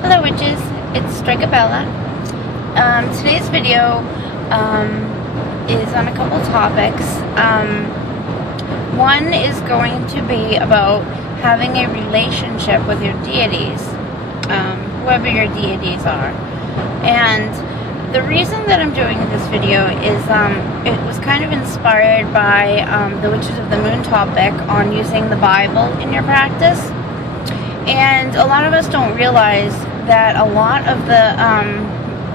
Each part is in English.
Hello witches, it's Strigabella. Today's video is on a couple topics. One is going to be about having a relationship with your deities, whoever your deities are. And the reason that I'm doing this video is it was kind of inspired by the Witches of the Moon topic on using the Bible in your practice. And a lot of us don't realize that a lot of the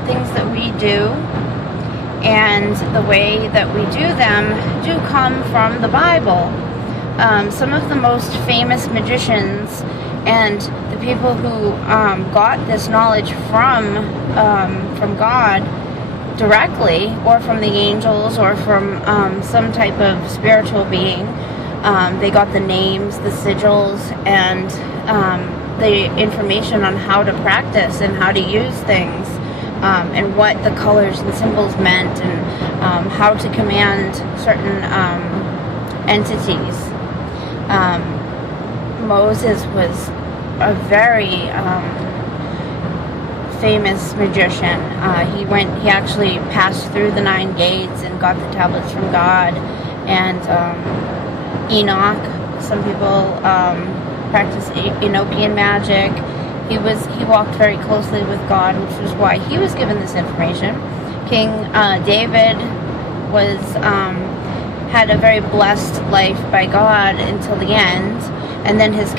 things that we do and the way that we do them do come from the Bible. Some of the most famous magicians and the people who got this knowledge from God directly, or from the angels, or from some type of spiritual being, they got the names, the sigils, and the information on how to practice and how to use things, and what the colors and symbols meant, and how to command certain entities. Moses was a very famous magician. He actually passed through the 9 gates and got the tablets from God. And Enoch, some people practice Enochian magic. He walked very closely with God, which was why he was given this information. King David was had a very blessed life by God until the end, and then his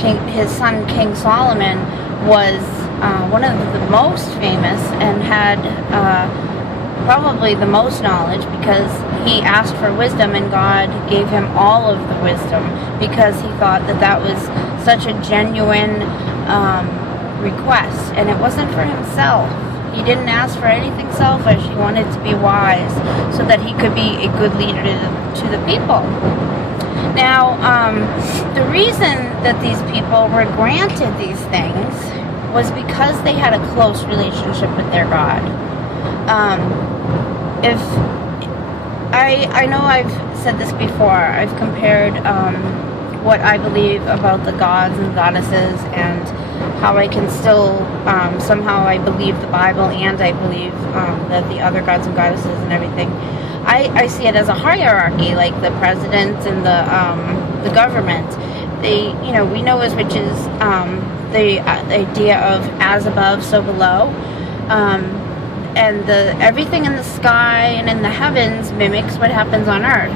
son King Solomon was one of the most famous and had probably the most knowledge, because he asked for wisdom and God gave him all of the wisdom, because he thought that was such a genuine request, and it wasn't for himself. He didn't ask for anything selfish. He wanted to be wise so that he could be a good leader to the people. Now, the reason that these people were granted these things was because they had a close relationship with their God. If I know I've said this before, I've compared what I believe about the gods and goddesses, and how I can still somehow I believe the Bible, and I believe that the other gods and goddesses and everything. I see it as a hierarchy, like the president and the government. We know as witches the idea of as above, so below, and everything in the sky and in the heavens mimics what happens on earth.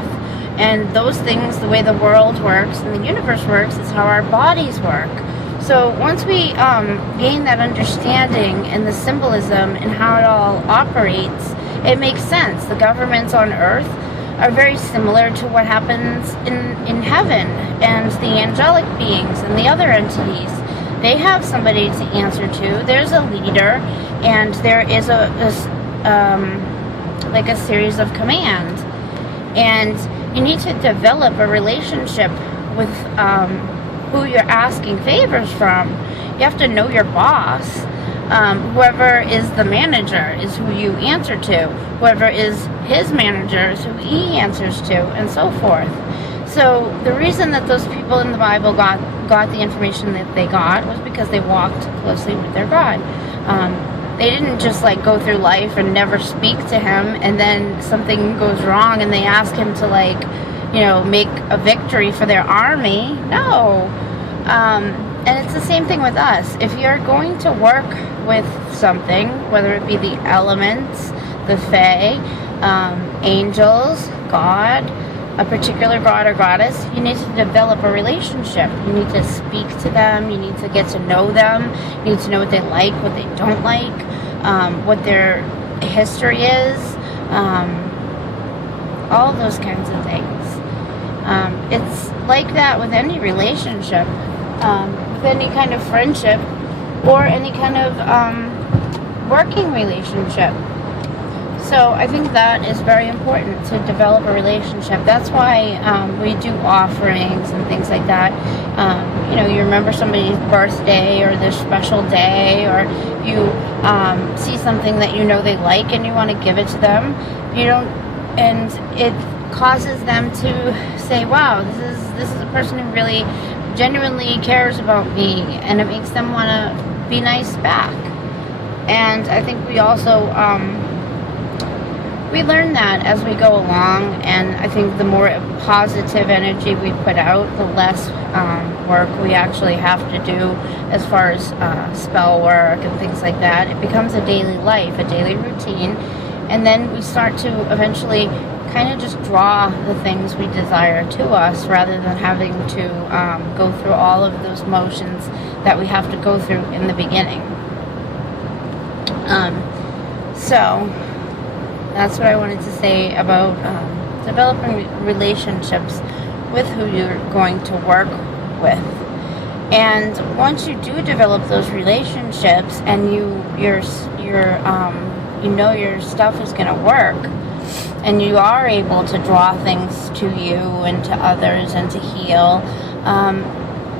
And those things, the way the world works and the universe works, is how our bodies work. So once we gain that understanding and the symbolism and how it all operates, it makes sense. The governments on earth are very similar to what happens in heaven, and the angelic beings and the other entities. They have somebody to answer to. There's a leader, and there is like a series of commands. And you need to develop a relationship with who you're asking favors from. You have to know your boss. Whoever is the manager is who you answer to. Whoever is his manager is who he answers to, and so forth. So the reason that those people in the Bible got the information that they got was because they walked closely with their God. They didn't just go through life and never speak to him, and then something goes wrong and they ask him to make a victory for their army. No. And it's the same thing with us. If you're going to work with something, whether it be the elements, the fae, angels, God, a particular god or goddess, you need to develop a relationship. You need to speak to them. You need to get to know them. You need to know what they like, what they don't like, what their history is, all those kinds of things. It's like that with any relationship, with any kind of friendship, or any kind of working relationship. So I think that is very important, to develop a relationship. That's why we do offerings and things like that. You remember somebody's birthday or their special day, or you see something that they like and you want to give it to them. And it causes them to say, wow, this is a person who really genuinely cares about me, and it makes them want to be nice back. And I think we also, we learn that as we go along, and I think the more positive energy we put out, the less work we actually have to do as far as spell work and things like that. It becomes a daily life, a daily routine, and then we start to eventually kind of just draw the things we desire to us, rather than having to go through all of those motions that we have to go through in the beginning. So that's what I wanted to say about developing relationships with who you're going to work with. And once you do develop those relationships, and you know your stuff is going to work, and you are able to draw things to you and to others and to heal,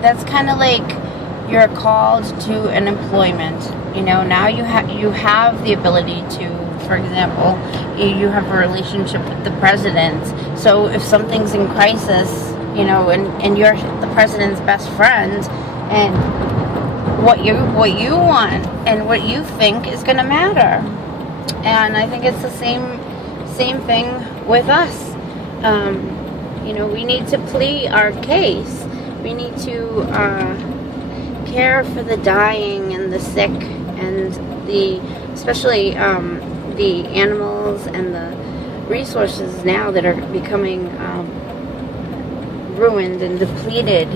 that's kind of like you're called to an employment. You know, now you have the ability to, for example, you have a relationship with the president. So if something's in crisis, you know, and you're the president's best friend, and what you want and what you think is going to matter. And I think it's the same thing with us. You know, we need to plead our case. We need to care for the dying and the sick, and especially the animals and the resources now that are becoming ruined and depleted.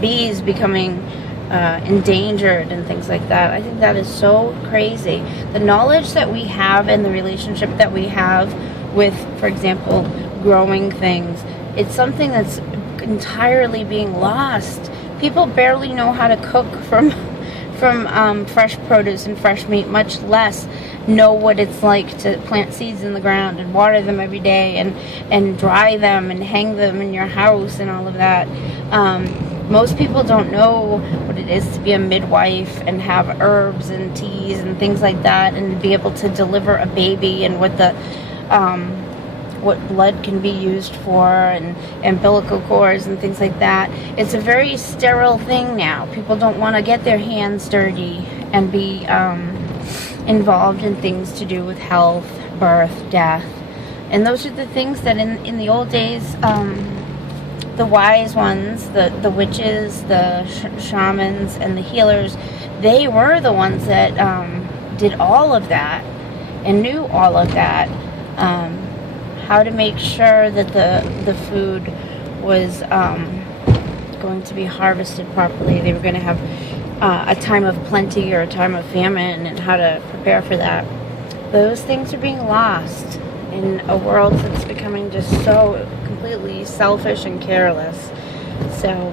Bees becoming endangered and things like that. I think that is so crazy. The knowledge that we have and the relationship that we have with, for example, growing things, it's something that's entirely being lost. People barely know how to cook from fresh produce and fresh meat, much less know what it's like to plant seeds in the ground and water them every day and dry them and hang them in your house and all of that. Most people don't know what it is to be a midwife and have herbs and teas and things like that, and be able to deliver a baby, and what blood can be used for, and umbilical cords and things like that. It's a very sterile thing now. People don't want to get their hands dirty and be involved in things to do with health, birth, death. And those are the things that in the old days, the wise ones, the witches, the shamans, and the healers, they were the ones that did all of that and knew all of that. How to make sure that the food was going to be harvested properly. They were going to have a time of plenty or a time of famine, and how to prepare for that. Those things are being lost in a world that's becoming just so completely selfish and careless. So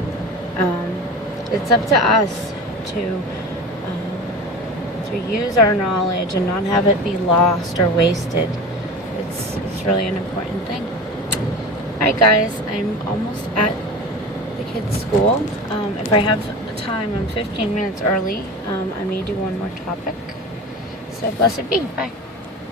it's up to us to use our knowledge and not have it be lost or wasted. It's really an important thing. Alright guys, I'm almost at the kids' school. If I have time, I'm 15 minutes early. I may do one more topic. So blessed be. Bye.